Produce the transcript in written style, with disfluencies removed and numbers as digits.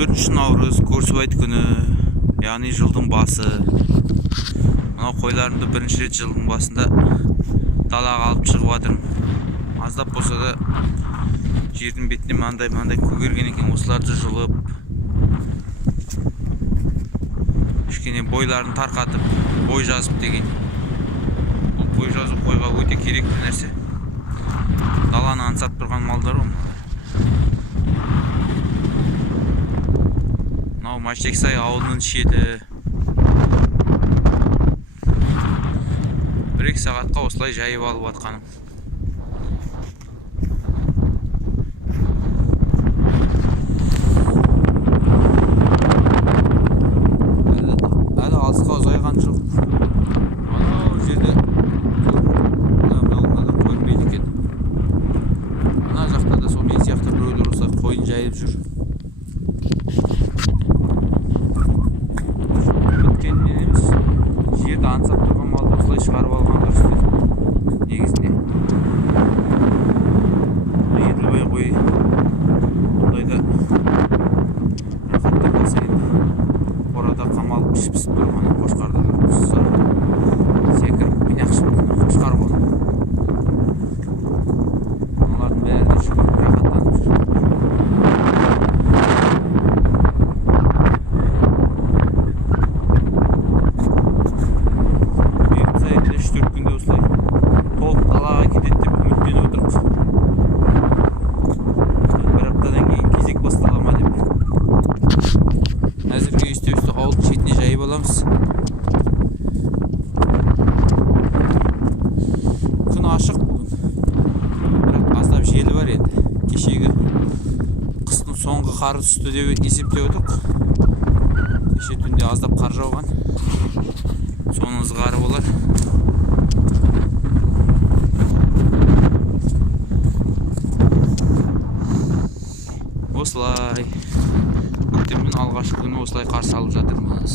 14 наурыз көрсібайт күні, яғни жылдың басы. Мынау қойларымды бірінші рет жылдың басында далаға алып шығып жатырмын. Аздап болса да жердің бетіне маңдай көгерген екен. Осыларды жұлып, кішкене бойларын тарқатып, бой жазып деген. Бұл бой жазу қойға өте керекті нәрсе. Даланы аңсап тұрған малдар ғой. Маштексай ауылының шеті. 1-2 сағатқа осылай жайып алып атқаным. Әлі алысқа ұзайған жоқ. Анау жерде көрінбейді екен. Ана жақта да сол мен сияқты біреулер осылай қойын жайып жүр. Жерді аңсап тұрған малды осылай шығарып алған дұрыс. Негізінде еділбай қой ондайда рахаттан қалса енді қорада қамалып пісіп тұрған қошқарды тұрса секіріп пинақ шығып қошқар ғой. Олардың бәрі шығып рахаттанып жүр. Әзірге үсті ауылдың шетіне жайып аламыз. Күн ашық бүгін. Бірақ аздап желі бар енді. Кешегі қыстың соңғы қары түсті деп есептеп отырмық. Кеше түнде аздап қар жауған. Соның ызғары болар. Осылай көктемнің алғашқы күні осылай қарсы алып жатырмыз.